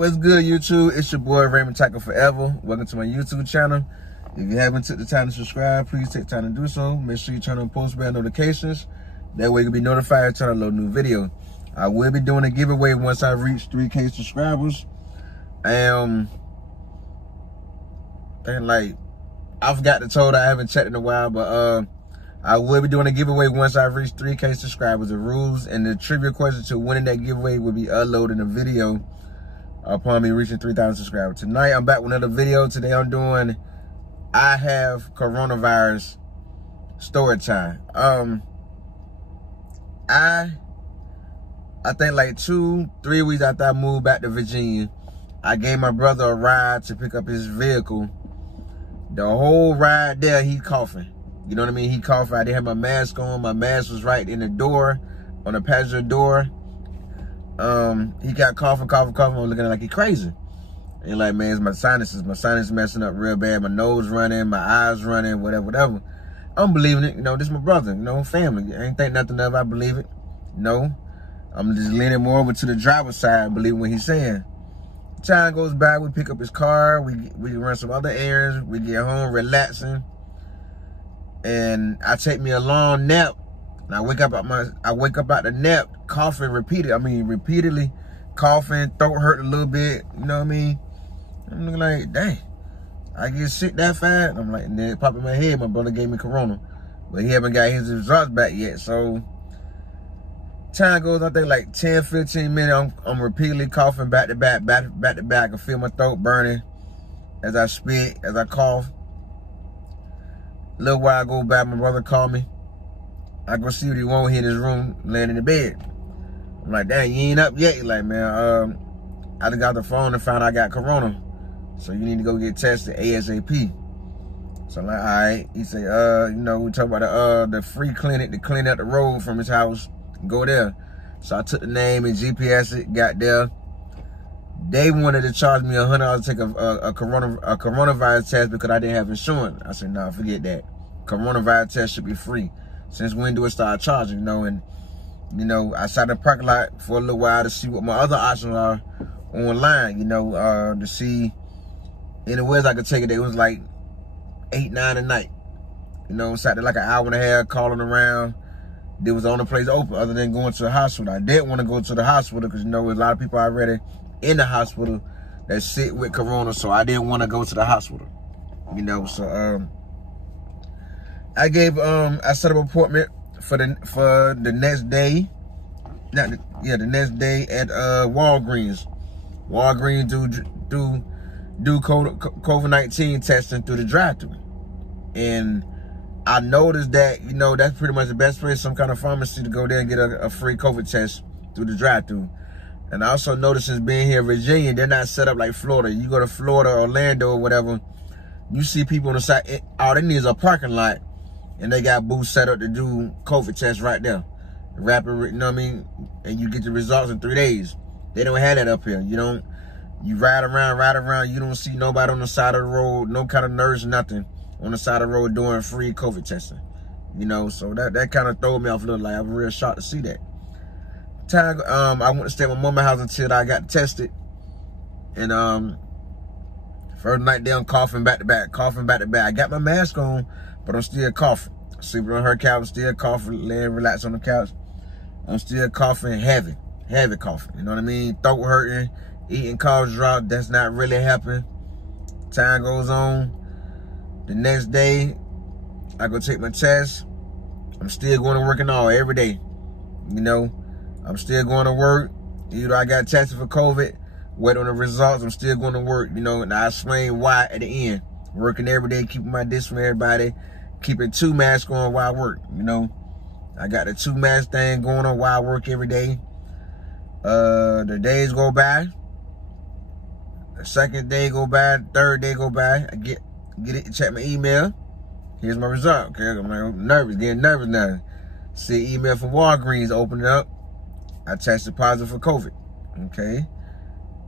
What's good, YouTube? It's your boy raymondtacularforever. Welcome to my YouTube channel. If you haven't took the time to subscribe, please take time to do so. Make sure you turn on post bell notifications. That way you'll be notified every time I load a new video. I will be doing a giveaway once I reach 3K subscribers. And like, I forgot to tell I haven't checked in a while, but I will be doing a giveaway once I reach 3K subscribers. The rules and the trivia questions to winning that giveaway will be uploaded in a video upon me reaching 3,000 subscribers. Tonight, I'm back with another video. Today, I'm doing I have coronavirus story time. I think like 2-3 weeks after I moved back to Virginia, I gave my brother a ride to pick up his vehicle. The whole ride there, he coughing. You know what I mean? He coughing. I didn't have my mask on. My mask was right in the door, on the passenger door. He got coughing. I'm looking at him like he crazy. And like, man, it's my sinuses. My sinus messing up real bad. My nose running, my eyes running, whatever. I'm believing it. You know, this is my brother. You know, family. I ain't think nothing of it. I believe it. No, I'm just leaning more over to the driver's side, believing what he's saying. Time goes by, we pick up his car, we run some other errands, we get home relaxing, and I take me a long nap. And I wake up out the nap, coughing repeatedly coughing, throat hurt a little bit. You know what I mean? I'm looking like, dang, I get sick that fast. I'm like, and then it popped in my head. My brother gave me corona, but he haven't got his results back yet. So time goes, I think like 10-15 minutes, I'm repeatedly coughing back to back. I can feel my throat burning as I spit, as I cough. A little while go by, my brother called me. I go see what he want. He in his room, laying in the bed. I'm like, dang, you ain't up yet? He's like, man, I just got the phone and found I got corona, so you need to go get tested ASAP. So I'm like, all right. He said, you know, we talk about the free clinic to clean up the road from his house. Go there. So I took the name and GPS it, got there. They wanted to charge me $100 to take a coronavirus test because I didn't have insurance. I said, nah, forget that. Coronavirus test should be free. Since when do it start charging, you know? And, you know, I sat in the parking lot for a little while to see what my other options are online, you know, to see anywhere I could take it. It was like 8, 9 at night. You know, sat there like an hour and a half calling around. There was the only place open other than going to the hospital. I didn't want to go to the hospital because, you know, there's a lot of people already in the hospital that sit with corona, so I didn't want to go to the hospital. You know, so I set up an appointment for the next day. The next day at Walgreens. Walgreens do COVID-19 testing through the drive-thru. And I noticed that, you know, that's pretty much the best place, some kind of pharmacy, to go there and get a free COVID test through the drive-thru. And I also noticed, since being here in Virginia, they're not set up like Florida. You go to Florida, Orlando, or whatever, you see people on the side. All they need is a parking lot, and they got booths set up to do COVID tests right there. Rapid, you know what I mean? And you get the results in 3 days. They don't have that up here. You ride around, you don't see nobody on the side of the road, no kind of nurse, nothing on the side of the road doing free COVID testing. You know, so that kind of threw me off a little. Like, I was real shocked to see that. I went to stay at my mama's house until I got tested. And first night there, I'm coughing back to back. I got my mask on, but I'm still coughing. Sleeping on her couch, still coughing, laying relaxed on the couch. I'm still coughing, heavy coughing. You know what I mean? Throat hurting, eating cough drop. That's not really happening. Time goes on. The next day, I go take my test. I'm still going to work and all every day. You know, I'm still going to work. You know, I got tested for COVID. Wait on the results. I'm still going to work. You know, and I explain why at the end. Working every day, keeping my distance from everybody, keeping 2 masks on while I work. You know, I got the 2 mask thing going on while I work every day. The days go by. The second day go by. The third day go by. I get it, check my email. Here's my result. Okay, I'm nervous, getting nervous now. See email from Walgreens opening up. I tested positive for COVID. Okay.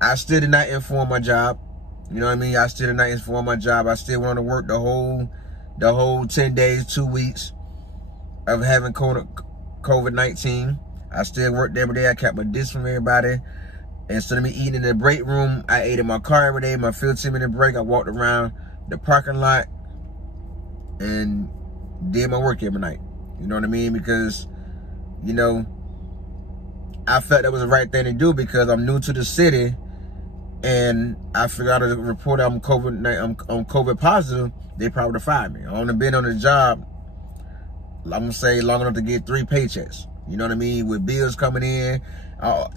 I still did not inform my job. You know what I mean? I still did not inform my job. I still wanted to work the whole 10 days, 2 weeks of having COVID-19. I still worked every day. I kept my distance from everybody. Instead of me eating in the break room, I ate in my car every day. My 15-minute break, I walked around the parking lot and did my work every night. You know what I mean? Because, you know, I felt that was the right thing to do because I'm new to the city, and I figured out a report I'm COVID positive, they probably would have fired me. I only been on the job, I'm gonna say, long enough to get 3 paychecks. You know what I mean? With bills coming in,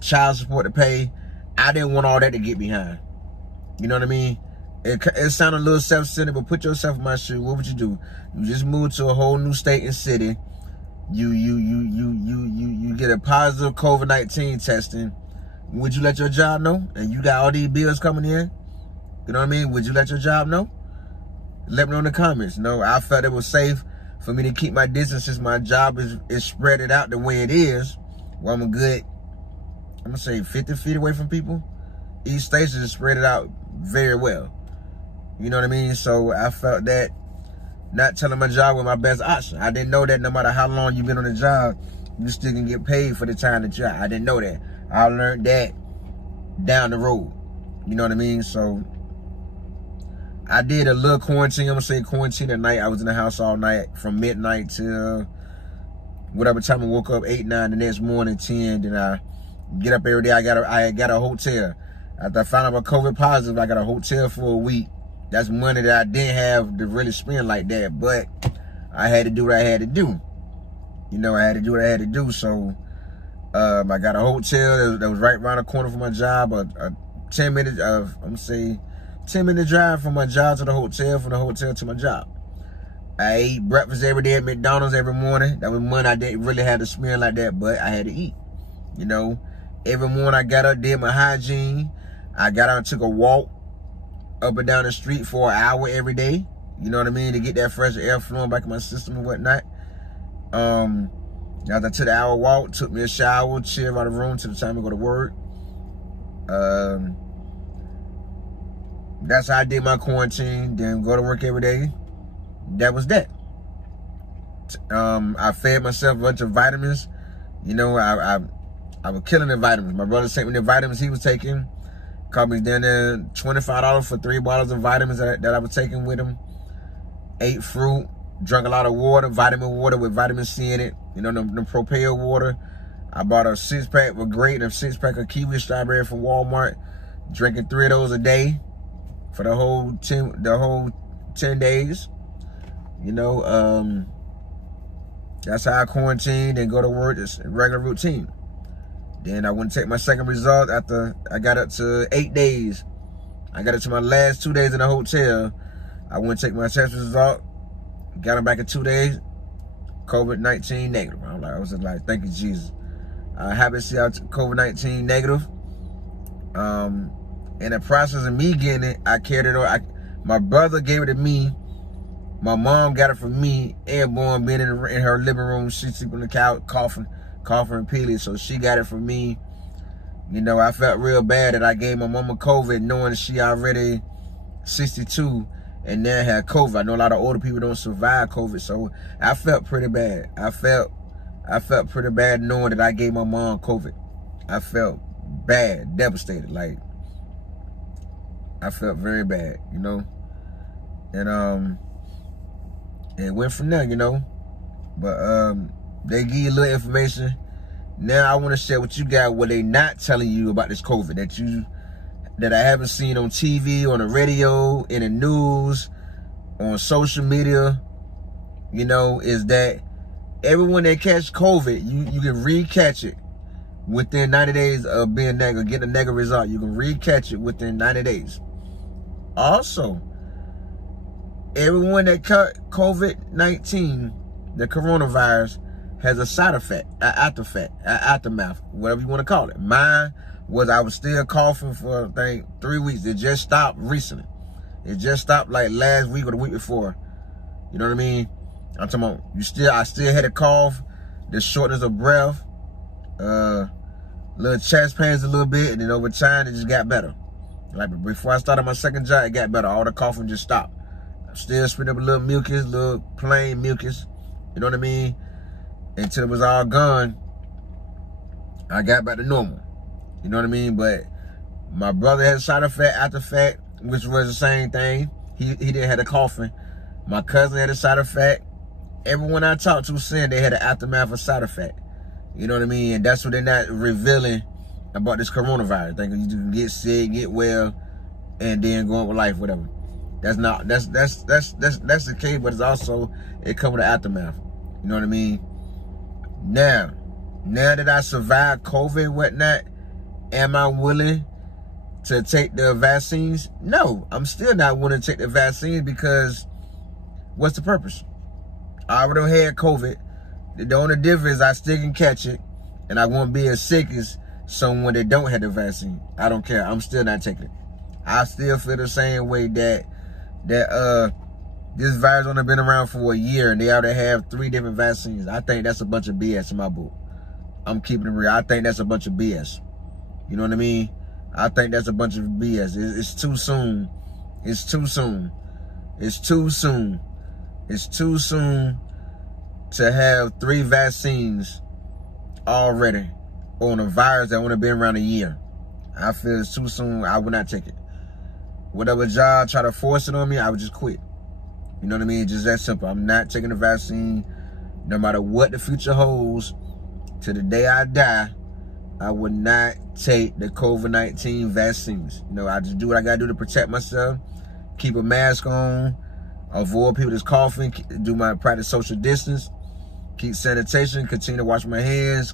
child support to pay. I didn't want all that to get behind. You know what I mean? It sounded a little self-centered, but put yourself in my shoes. What would you do? You just moved to a whole new state and city. You get a positive COVID-19 testing. Would you let your job know? And you got all these bills coming in. You know what I mean? Would you let your job know? Let me know in the comments. No, I felt it was safe for me to keep my distance since my job is spread it out the way it is. Well, I'm going to say 50 feet away from people. Each station is spread it out very well. You know what I mean? So I felt that not telling my job was my best option. I didn't know that no matter how long you've been on the job, you still can get paid for the time that you're out. I didn't know that. I learned that down the road. You know what I mean? So I did a little quarantine. I'm going to say quarantine at night. I was in the house all night from midnight till whatever time I woke up, 8, 9, the next morning, 10. Then I get up every day. I got a hotel. After I found out about COVID positive, I got a hotel for a week. That's money that I didn't have to really spend like that, but I had to do what I had to do. You know, I had to do what I had to do. So I got a hotel that was right around the corner from my job, a 10-minute, I'm gonna say 10-minute drive from my job to the hotel, from the hotel to my job. I ate breakfast every day at McDonald's every morning. That was money I didn't really have to spend like that, but I had to eat. You know, every morning I got up, did my hygiene. I got out and took a walk up and down the street for an hour every day. You know what I mean? To get that fresh air flowing back in my system and whatnot. After I took the hour walk, took me a shower, chilled out of the room till the time I go to work. That's how I did my quarantine. Then go to work every day. That was that. I fed myself a bunch of vitamins. You know, I was killing the vitamins. My brother sent me the vitamins he was taking. Called me down there $25 for 3 bottles of vitamins that I was taking with him. Ate fruit, drank a lot of water, vitamin water with vitamin C in it. You know, the Propel water. I bought a 6-pack with grape and a 6-pack of kiwi strawberry from Walmart. Drinking 3 of those a day for the whole 10 days. You know, that's how I quarantined and go to work. It's a regular routine. Then I went to take my second result after I got up to 8 days. I got up to my last 2 days in the hotel. I went to take my test result. Got them back in 2 days. COVID-19 negative. I was like, thank you, Jesus. Happy to see out COVID-19 negative. In the process of me getting it, I carried it on. My brother gave it to me. My mom got it from me. Airborne, being in her living room. She sleeping on the couch, coughing repeatedly. So she got it from me. You know, I felt real bad that I gave my mama COVID, knowing that she already 62 and then had COVID. I know a lot of older people don't survive COVID, so I felt pretty bad. I felt pretty bad knowing that I gave my mom COVID. I felt bad, devastated. Like, I felt very bad, you know. And it went from there, you know. But they give you a little information. Now I want to share what you got, what they not telling you about this COVID that I haven't seen on TV, on the radio, in the news, on social media. You know, is that everyone that catch COVID, you can re-catch it within 90 days of being negative, getting a negative result. You can re-catch it within 90 days. Also, everyone that caught COVID-19, the coronavirus, has a side effect, an aftermath, whatever you want to call it. Mine was I was still coughing for, I think, 3 weeks. It just stopped recently. It just stopped like last week or the week before. You know what I mean? I'm talking about, I still had a cough, the shortness of breath, little chest pains a little bit, and then over time it just got better. Like before I started my second job, it got better. All the coughing just stopped. I'm still spitting up a little mucus, little plain mucus. You know what I mean? Until it was all gone, I got back to normal. You know what I mean? But My brother had a side effect after fact, which was the same thing. He didn't have a coughing. My cousin had a side effect. Everyone I talked to said they had an aftermath of side effect. You know what I mean? And that's what they're not revealing about this coronavirus. Thinking you can get sick, get well, and then go on with life, whatever. That's the case, but it's also, it comes with the aftermath. You know what I mean? Now that I survived COVID and whatnot, am I willing to take the vaccines? No, I'm still not willing to take the vaccines, because what's the purpose? I already had COVID. The only difference is I still can catch it, and I won't be as sick as someone that don't have the vaccine. I don't care. I'm still not taking it. I still feel the same way that this virus only been around for a year and they already have 3 different vaccines. I think that's a bunch of BS in my book. I'm keeping it real. I think that's a bunch of BS. You know what I mean? I think that's a bunch of BS. It's too soon. It's too soon. It's too soon. It's too soon to have 3 vaccines already on a virus that only been around a year. I feel it's too soon. I would not take it. Whatever job try to force it on me, I would just quit. You know what I mean? Just that simple. I'm not taking the vaccine, no matter what the future holds. To the day I die, I would not take the COVID-19 vaccines. You know, I just do what I gotta do to protect myself. Keep a mask on. Avoid people that's coughing. Practice social distance. Keep sanitation. Continue to wash my hands.